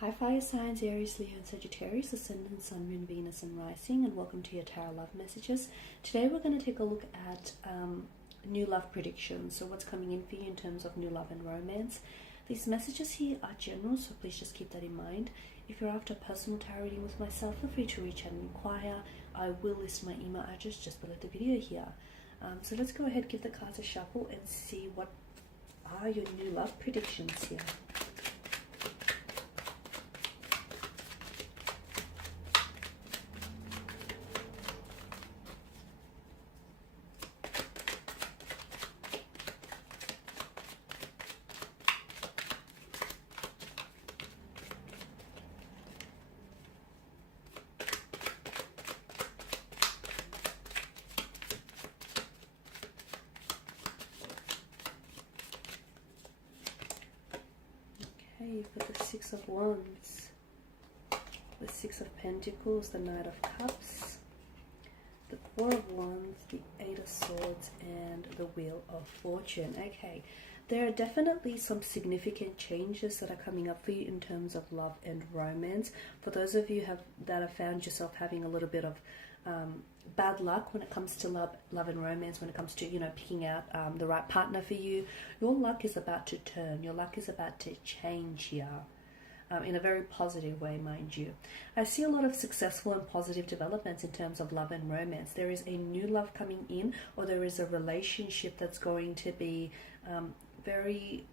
Hi fire signs, Aries, Leo and Sagittarius, Ascendant, Sun, Moon, Venus and Rising, and welcome to your Tarot Love Messages. Today we're going to take a look at new love predictions, so what's coming in for you in terms of new love and romance. These messages here are general, so please just keep that in mind. If you're after a personal tarot reading with myself, feel free to reach out and inquire. I will list my email address just below the video here. So let's go ahead, give the cards a shuffle and see what are your new love predictions here. You've got the Six of Wands, the Six of Pentacles, the Knight of Cups, the Four of Wands, the Eight of Swords, and the Wheel of Fortune. Okay, there are definitely some significant changes that are coming up for you in terms of love and romance. For those of you that have found yourself having a little bit of bad luck when it comes to love and romance, when it comes to, picking out the right partner for you, your luck is about to turn. Your luck is about to change here in a very positive way, mind you. I see a lot of successful and positive developments in terms of love and romance. There is a new love coming in, or there is a relationship that's going to be very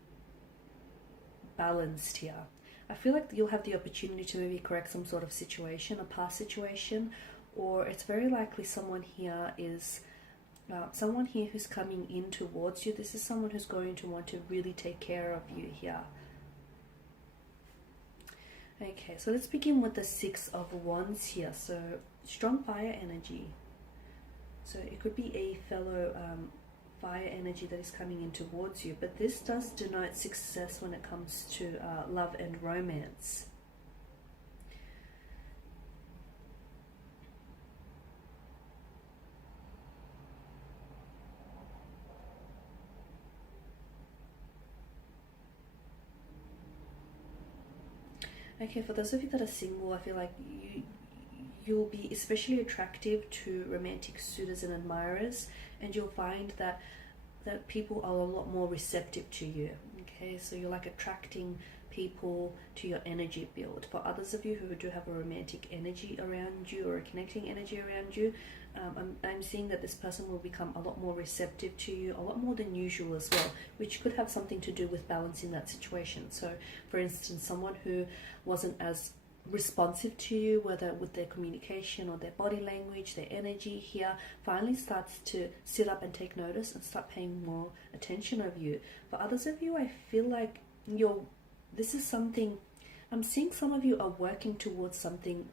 balanced here. I feel like you'll have the opportunity to maybe correct some sort of situation, a past situation, or it's very likely someone here is someone here who's coming in towards you. This is someone who's going to want to really take care of you here. Okay, so let's begin with the Six of Wands here. So strong fire energy. So it could be a fellow fire energy that is coming in towards you, but this does denote success when it comes to love and romance. Okay, for those of you that are single, I feel like you'll be especially attractive to romantic suitors and admirers, and you'll find that people are a lot more receptive to you. Okay, so you're like attracting people to your energy build. For others of you who do have a romantic energy around you or a connecting energy around you, I'm seeing that this person will become a lot more receptive to you, a lot more than usual as well, which could have something to do with balancing that situation. So for instance, someone who wasn't as responsive to you, whether with their communication or their body language, their energy here, finally starts to sit up and take notice and start paying more attention of you. For others of you, I feel like this is something, I'm seeing some of you are working towards something.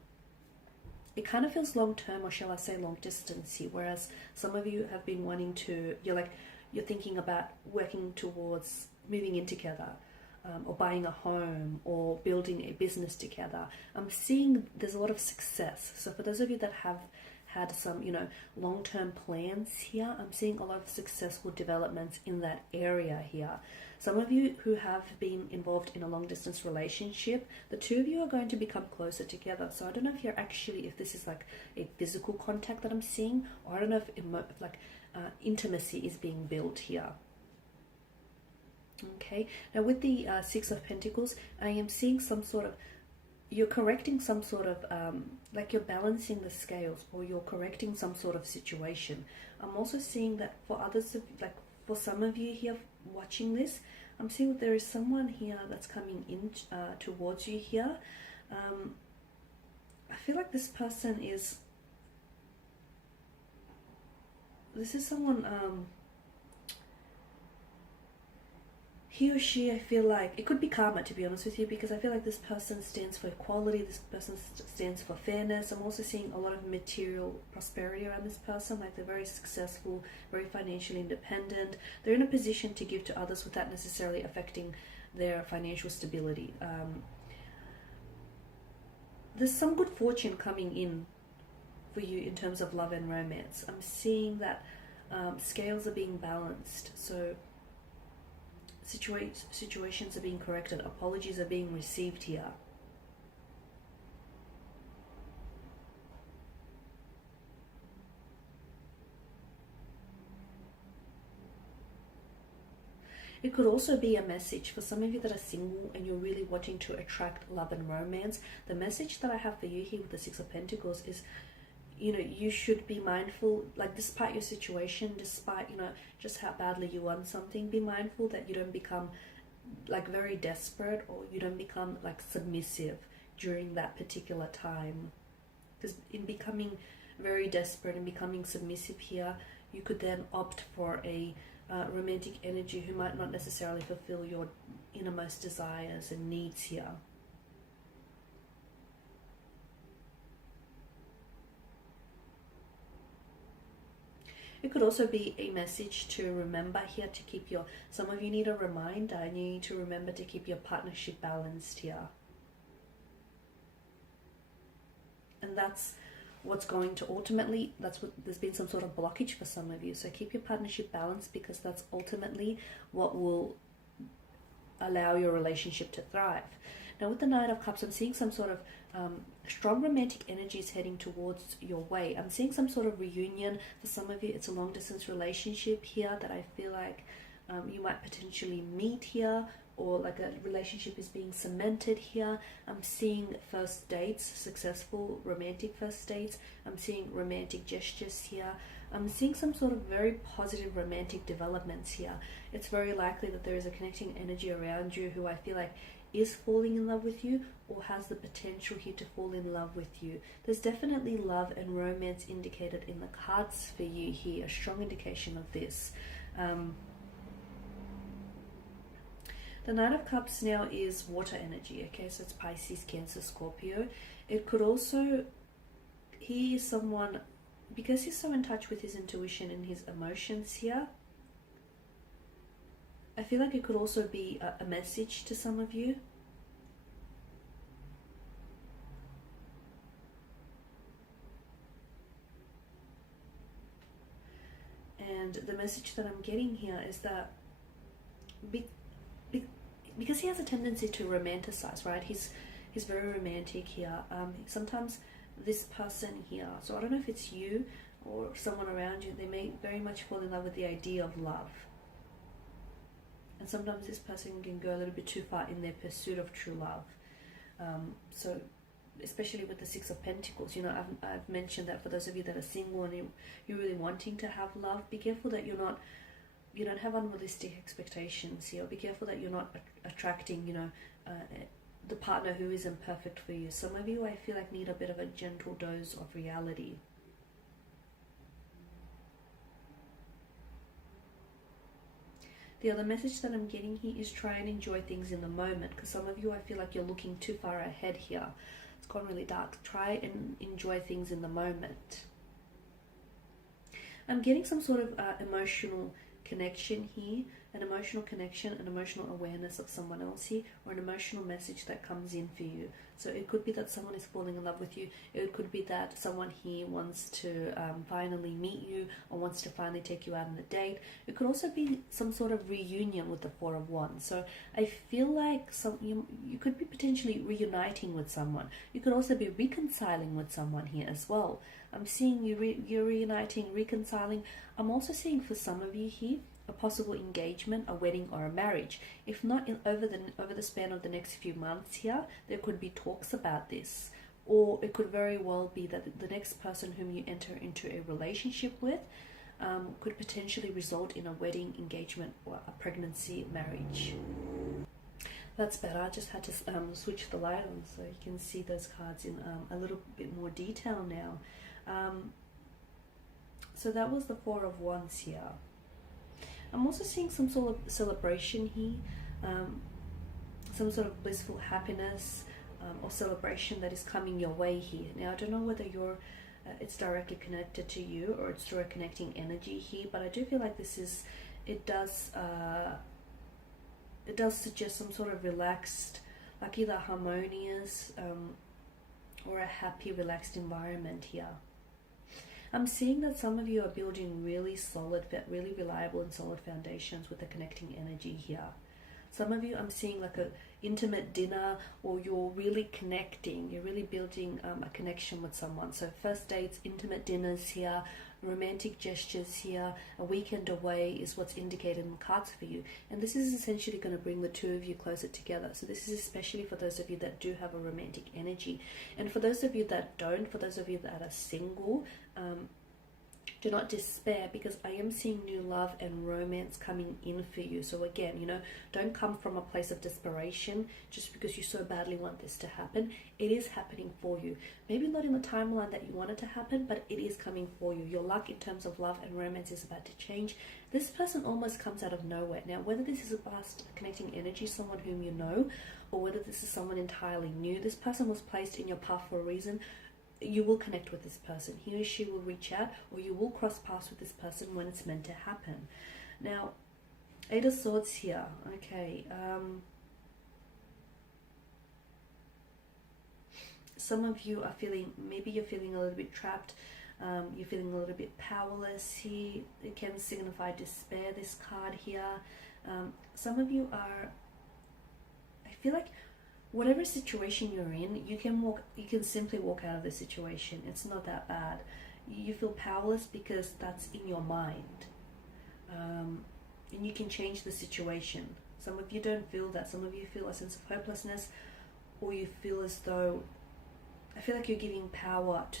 It kind of feels long term, or shall I say long distance here, whereas some of you have been wanting to, you're thinking about working towards moving in together, or buying a home, or building a business together. I'm seeing there's a lot of success. So for those of you that have had some, long-term plans here, I'm seeing a lot of successful developments in that area here. Some of you who have been involved in a long-distance relationship, the two of you are going to become closer together. So I don't know if this is like a physical contact that I'm seeing, or I don't know if intimacy is being built here. Okay, now with the Six of Pentacles, I am seeing some sort of, you're correcting some sort of, like you're balancing the scales, or you're correcting some sort of situation. I'm also seeing that for others, for some of you here watching this, I'm seeing that there is someone here that's coming in towards you here. I feel like this person is, this is someone, he or she, I feel like, it could be karma, to be honest with you, because I feel like this person stands for equality, this person stands for fairness. I'm also seeing a lot of material prosperity around this person, like they're very successful, very financially independent. They're in a position to give to others without necessarily affecting their financial stability. There's some good fortune coming in for you in terms of love and romance. I'm seeing that scales are being balanced, so situations are being corrected, apologies are being received here. It could also be a message for some of you that are single and you're really wanting to attract love and romance. The message that I have for you here with the Six of Pentacles is, you know, you should be mindful, like despite your situation, despite, you know, just how badly you want something, be mindful that you don't become like very desperate, or you don't become like submissive during that particular time. Because in becoming very desperate and becoming submissive here, you could then opt for a romantic energy who might not necessarily fulfill your innermost desires and needs here. It could also be a message to remember here to keep your, some of you need a reminder and you need to remember to keep your partnership balanced here. And that's what's going to ultimately, that's what, there's been some sort of blockage for some of you. So keep your partnership balanced, because that's ultimately what will allow your relationship to thrive. Now with the Knight of Cups, I'm seeing some sort of strong romantic energies heading towards your way. I'm seeing some sort of reunion. For some of you, it's a long distance relationship here that I feel like you might potentially meet here, or like a relationship is being cemented here. I'm seeing first dates, successful romantic first dates. I'm seeing romantic gestures here. I'm seeing some sort of very positive romantic developments here. It's very likely that there is a connecting energy around you who I feel like is falling in love with you, or has the potential here to fall in love with you. There's definitely love and romance indicated in the cards for you here, a strong indication of this. The Knight of Cups now is water energy, okay, so it's Pisces, Cancer, Scorpio. It could also, he is someone, because he's so in touch with his intuition and his emotions here, I feel like it could also be a message to some of you. And the message that I'm getting here is that because he has a tendency to romanticize, right? He's very romantic here. Sometimes this person here, so I don't know if it's you or someone around you, they may very much fall in love with the idea of love. And sometimes this person can go a little bit too far in their pursuit of true love. So especially with the Six of Pentacles, you know, I've mentioned that for those of you that are single and you're really wanting to have love, be careful that you don't have unrealistic expectations here. Be careful that you're not attracting, you know, the partner who isn't perfect for you. Some of you, I feel like, need a bit of a gentle dose of reality. The other message that I'm getting here is try and enjoy things in the moment, because some of you, I feel like you're looking too far ahead here. It's gone really dark. Try and enjoy things in the moment. I'm getting some sort of emotional connection here, an emotional connection, an emotional awareness of someone else here, or an emotional message that comes in for you. So it could be that someone is falling in love with you. It could be that someone here wants to finally meet you, or wants to finally take you out on a date. It could also be some sort of reunion with the Four of Wands. So I feel like you could be potentially reuniting with someone. You could also be reconciling with someone here as well. I'm seeing you're reuniting, reconciling. I'm also seeing for some of you here a possible engagement, a wedding, or a marriage. If not over the span of the next few months here, there could be talks about this. Or it could very well be that the next person whom you enter into a relationship with could potentially result in a wedding, engagement, or a pregnancy, marriage. That's better. I just had to switch the light on so you can see those cards in a little bit more detail now. So that was the Four of Wands here. I'm also seeing some sort of celebration here, some sort of blissful happiness or celebration that is coming your way here. Now, I don't know whether it's directly connected to you or it's through a connecting energy here, but I do feel like it does suggest some sort of relaxed, like either harmonious or a happy, relaxed environment here. I'm seeing that some of you are building really solid, really reliable and solid foundations with the connecting energy here. Some of you, I'm seeing like an intimate dinner, or you're really connecting, you're really building a connection with someone. So first dates, intimate dinners here, romantic gestures here, a weekend away is what's indicated in the cards for you. And this is essentially going to bring the two of you closer together. So this is especially for those of you that do have a romantic energy. And for those of you that don't, for those of you that are single, do not despair, because I am seeing new love and romance coming in for you. So again, you know, don't come from a place of desperation just because you so badly want this to happen. It is happening for you. Maybe not in the timeline that you want it to happen, but it is coming for you. Your luck in terms of love and romance is about to change. This person almost comes out of nowhere. Now, whether this is a past connecting energy, someone whom you know, or whether this is someone entirely new, this person was placed in your path for a reason. You will connect with this person. He or she will reach out, or you will cross paths with this person when it's meant to happen. Now, Eight of Swords here. Okay. Some of you are feeling, maybe you're feeling a little bit trapped. You're feeling a little bit powerless here. It can signify despair, this card here. Some of you are, I feel like, whatever situation you're in, you can simply walk out of the situation. It's not that bad. You feel powerless because that's in your mind. And you can change the situation. Some of you don't feel that. Some of you feel a sense of hopelessness, or you feel as though, I feel like you're giving power to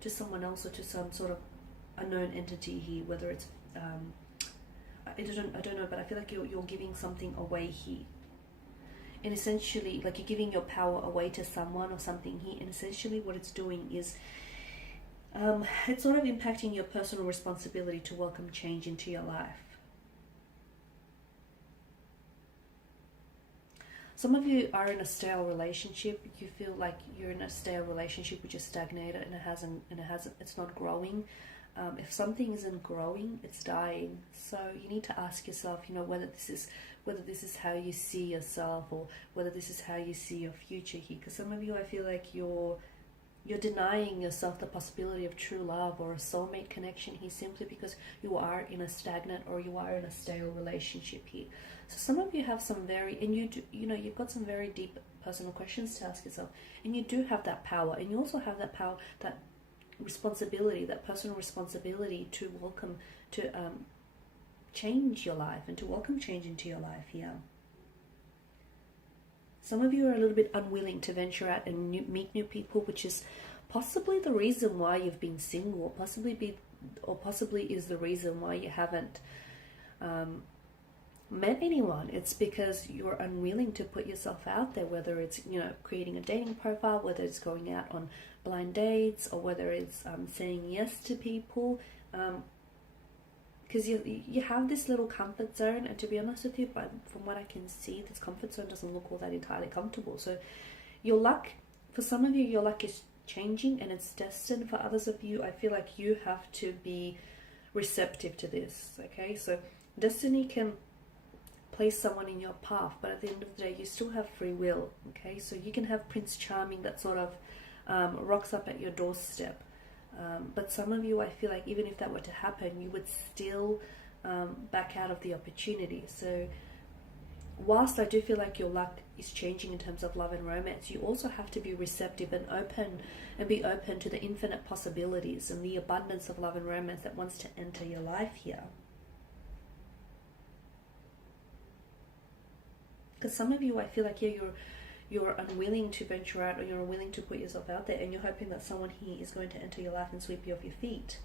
to someone else, or to some sort of unknown entity here, whether it's, I don't know, but I feel like you're giving something away here. And essentially, like, you're giving your power away to someone or something here, and essentially what it's doing is it's sort of impacting your personal responsibility to welcome change into your life. Some of you are in a stale relationship. You feel like you're in a stale relationship which is stagnated, and it's not growing. If something isn't growing, it's dying. So you need to ask yourself, you know, whether this is how you see yourself, or whether this is how you see your future here. Because some of you, I feel like you're denying yourself the possibility of true love or a soulmate connection here, simply because you are in a stagnant, or you are in a stale relationship here. So some of you have some you've got some very deep personal questions to ask yourself, and you do have that power, and you also have that power, that responsibility, that personal responsibility to welcome, to change your life, and to welcome change into your life here. Some of you are a little bit unwilling to venture out and meet new people, which is possibly the reason why you've been single, or possibly is the reason why you haven't met anyone. It's because you're unwilling to put yourself out there, whether it's, you know, creating a dating profile, whether it's going out on blind dates, or whether it's saying yes to people, because you have this little comfort zone, and to be honest with you, from what I can see, this comfort zone doesn't look all that entirely comfortable. So your luck, for some of you, your luck is changing and it's destined. For others of you, I feel like you have to be receptive to this. Okay, so destiny can place someone in your path, but at the end of the day, you still have free will. Okay, so you can have Prince Charming that sort of rocks up at your doorstep, but some of you, I feel like, even if that were to happen, you would still back out of the opportunity. So whilst I do feel like your luck is changing in terms of love and romance, you also have to be receptive and open, and be open to the infinite possibilities and the abundance of love and romance that wants to enter your life here. Because some of you, I feel like, you're unwilling to venture out, or you're unwilling to put yourself out there, and you're hoping that someone here is going to enter your life and sweep you off your feet.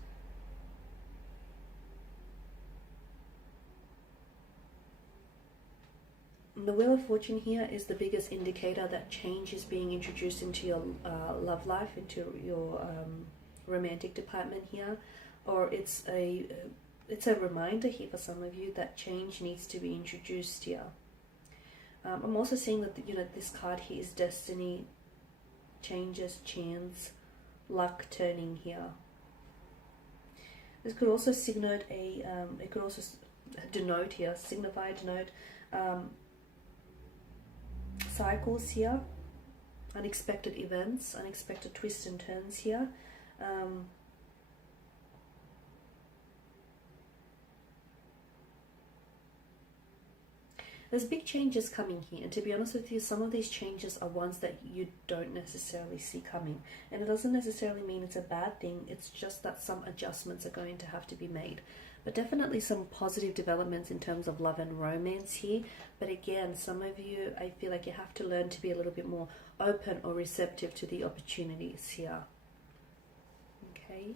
The Wheel of Fortune here is the biggest indicator that change is being introduced into your love life, into your romantic department here, or it's a reminder here for some of you that change needs to be introduced here. I'm also seeing that, you know, this card here is destiny, changes, chance, luck turning here. This could also signify cycles here, unexpected events, unexpected twists and turns here. There's big changes coming here, and to be honest with you, some of these changes are ones that you don't necessarily see coming. And it doesn't necessarily mean it's a bad thing, it's just that some adjustments are going to have to be made. But definitely some positive developments in terms of love and romance here. But again, some of you, I feel like you have to learn to be a little bit more open or receptive to the opportunities here. Okay.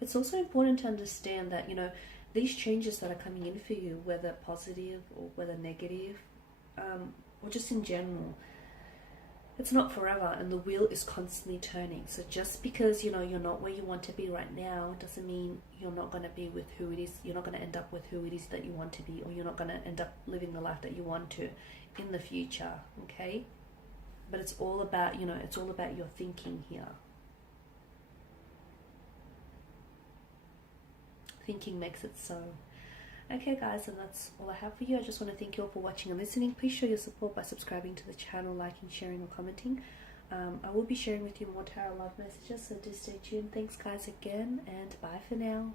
It's also important to understand that, you know, these changes that are coming in for you, whether positive or whether negative, or just in general, it's not forever, and the wheel is constantly turning. So just because, you know, you're not where you want to be right now doesn't mean you're not going to be with who it is, you're not going to end up with who it is that you want to be, or you're not going to end up living the life that you want to in the future, okay? But it's all about, you know, it's all about your thinking here. Thinking makes it so. Okay guys, and that's all I have for you. I just want to thank you all for watching and listening. Please show your support by subscribing to the channel, liking, sharing or commenting. I will be sharing with you more tarot love messages, so do stay tuned. Thanks guys again, and bye for now.